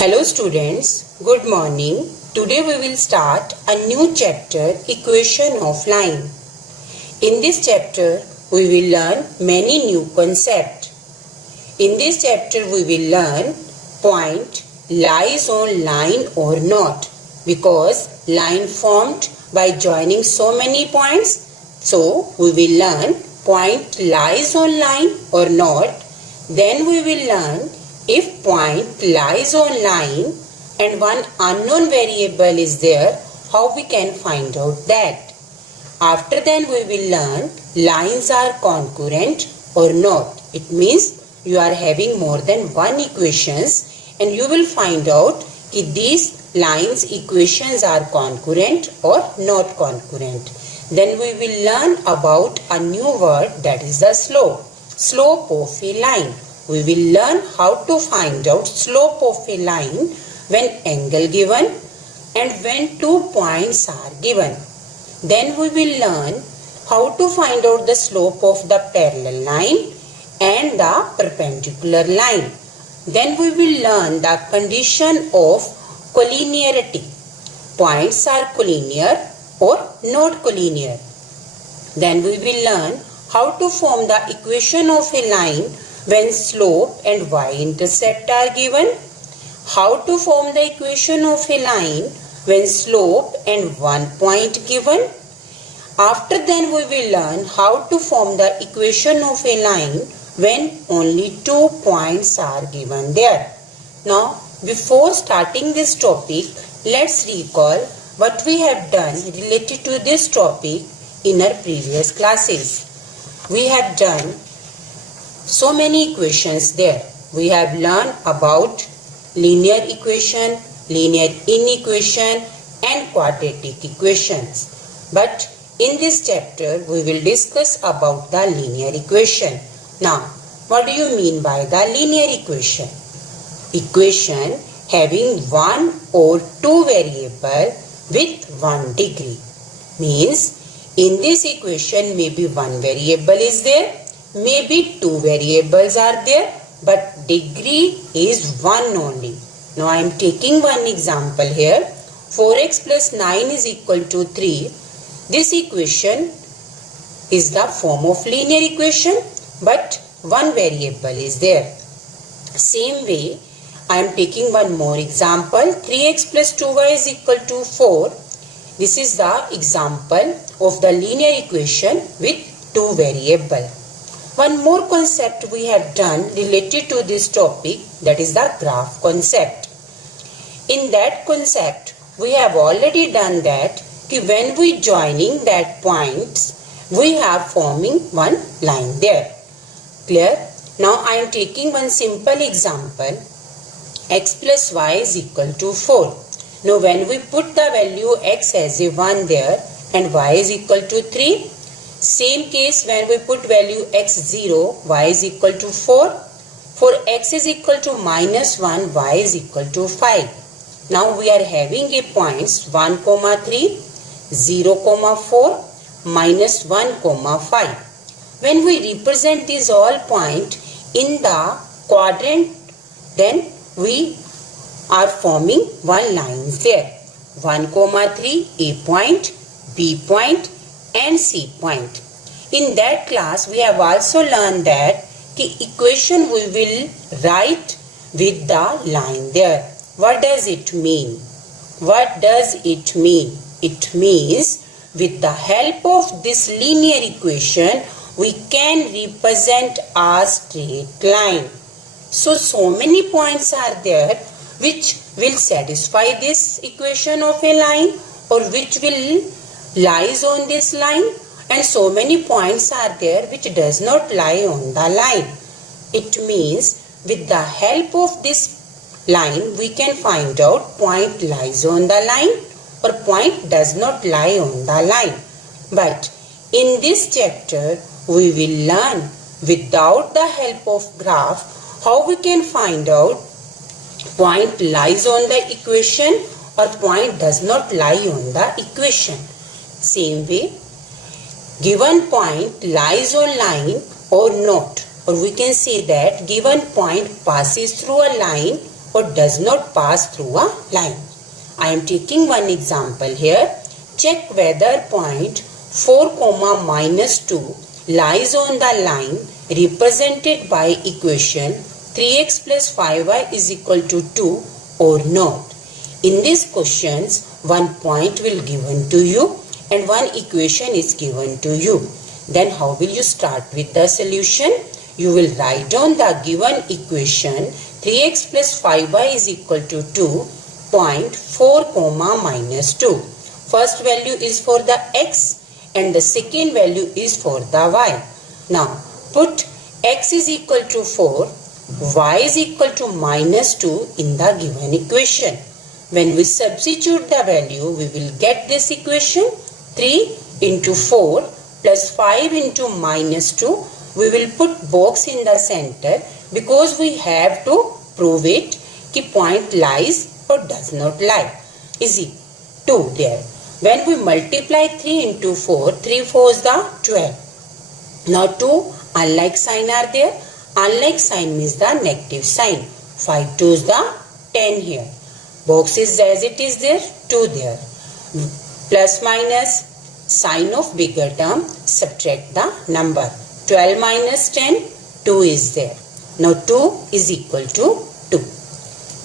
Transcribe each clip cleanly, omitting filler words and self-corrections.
Hello students, good morning. Today we will start a new chapter, Equation of Line. In this chapter, we will learn many new concepts. In this chapter, we will learn point lies on line or not, because line formed by joining so many points. So we will learn point lies on line or not. Then we will learn if point lies on line and one unknown variable is there, how we can find out that. After then we will learn lines are concurrent or not. It means you are having more than one equations and you will find out if these lines equations are concurrent or not concurrent. Then we will learn about a new word, that is the slope of a line. We will learn how to find out slope of a line when angle given and when 2 points are given. Then we will learn how to find out the slope of the parallel line and the perpendicular line. Then we will learn the condition of collinearity. Points are collinear or not collinear. Then we will learn how to form the equation of a line when slope and y-intercept are given, how to form the equation of a line when slope and 1 point given. After then we will learn how to form the equation of a line when only 2 points are given there. Now before starting this topic, let's recall what we have done related to this topic in our previous classes. We have done so many equations there. We have learned about linear equation, linear inequation and quadratic equations. But in this chapter we will discuss about the linear equation. Now, what do you mean by the linear equation? Equation having one or two variable with 1 degree. Means in this equation maybe one variable is there, maybe 2 variables are there, but degree is 1 only. Now I am taking one example here. 4x plus 9 is equal to 3. This equation is the form of linear equation, but one variable is there. Same way, I am taking one more example. 3x plus 2y is equal to 4. This is the example of the linear equation with 2 variables. One more concept we have done related to this topic, that is the graph concept. In that concept, we have already done that when we joining that points, we have forming one line there. Clear? Now I am taking one simple example. X plus y is equal to 4. Now when we put the value x as a 1 there and y is equal to 3, same case when we put value x0, y is equal to 4. For x is equal to minus 1, y is equal to 5. Now we are having a points 1, 3, 0, 4, minus 1, 5. When we represent these all points in the quadrant, then we are forming one line there. 1, 3, A point, B point, and C point. In that class we have also learned that the equation we will write with the line there. What does it mean? What does it mean? It means with the help of this linear equation we can represent a straight line. So many points are there which will satisfy this equation of a line or which will lies on this line, and so many points are there which does not lie on the line. It means with the help of this line we can find out point lies on the line or point does not lie on the line. But in this chapter we will learn without the help of graph how we can find out point lies on the equation or point does not lie on the equation. Same way, given point lies on line or not, or we can say that given point passes through a line or does not pass through a line. I am taking one example here. Check whether point 4, -2 lies on the line represented by equation 3x plus 5y is equal to 2 or not. In these questions, one point will given to you and one equation is given to you. Then how will you start with the solution? You will write down the given equation 3x plus 5y is equal to 2, point 4, -2. First value is for the x and the second value is for the y. Now put x is equal to 4, y is equal to -2 in the given equation. When we substitute the value, we will get this equation 3 into 4 plus 5 into -2. We will put box in the center because we have to prove it कि point lies or does not lie. Easy. 2 there. When we multiply 3 into 4, 3 4s the 12. Now 2 unlike sign are there. Unlike sign means the negative sign. 5 2s the 10 here. Box is as it is there, 2 there. Plus minus sign of bigger term, subtract the number. 12 minus 10, 2 is there. Now 2 is equal to 2.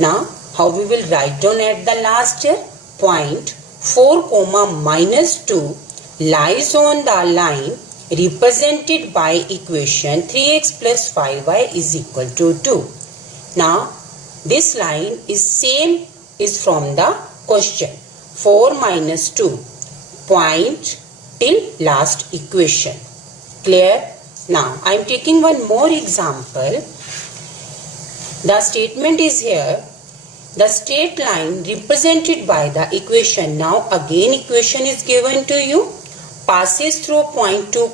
Now how we will write down at the last here? Point 4, -2 lies on the line represented by equation 3x plus 5y is equal to 2. Now this line is same is from the question. 4 -2 point till last equation. Clear? Now I am taking one more example. The statement is here. The straight line represented by the equation. Now again equation is given to you. Passes through point 2,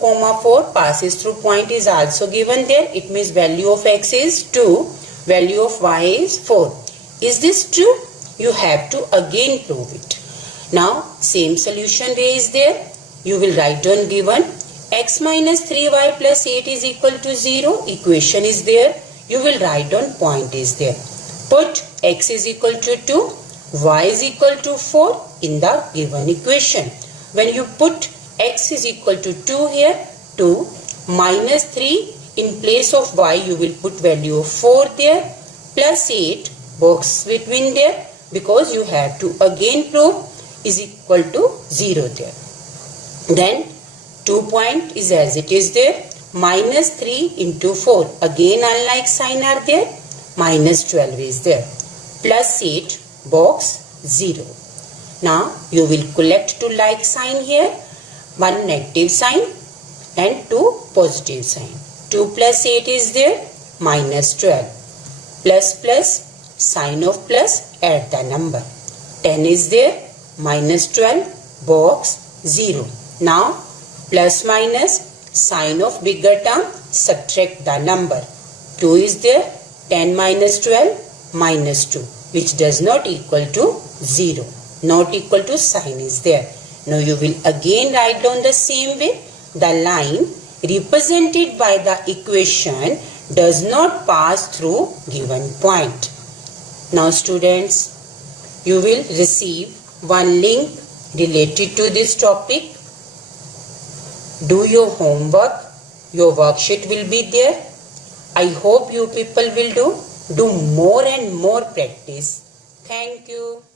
4. Passes through point is also given there. It means value of x is 2. Value of y is 4. Is this true? You have to again prove it. Now same solution way is there. You will write down given x minus 3y plus 8 is equal to 0. Equation is there. You will write down point is there. Put x is equal to 2, y is equal to 4 in the given equation. When you put x is equal to 2 here, 2 minus 3 in place of y you will put value of 4 there plus 8 box between there because you have to again prove is equal to 0 there. Then 2 point is as it is there. Minus 3 into 4. Again unlike sign are there. Minus 12 is there. Plus 8 box 0. Now you will collect 2 like sign here. 1 negative sign and 2 positive sign. 2 plus 8 is there. Minus 12. Plus sign of plus add the number. 10 is there. Minus 12 box 0. Now plus minus sign of bigger term subtract the number. 2 is there. 10 minus 12 minus 2 which does not equal to 0. Not equal to sign is there. Now you will again write down the same way. The line represented by the equation does not pass through given point. Now students, you will receive one link related to this topic. Do your homework. Your worksheet will be there. I hope you people will do more and more practice. Thank you.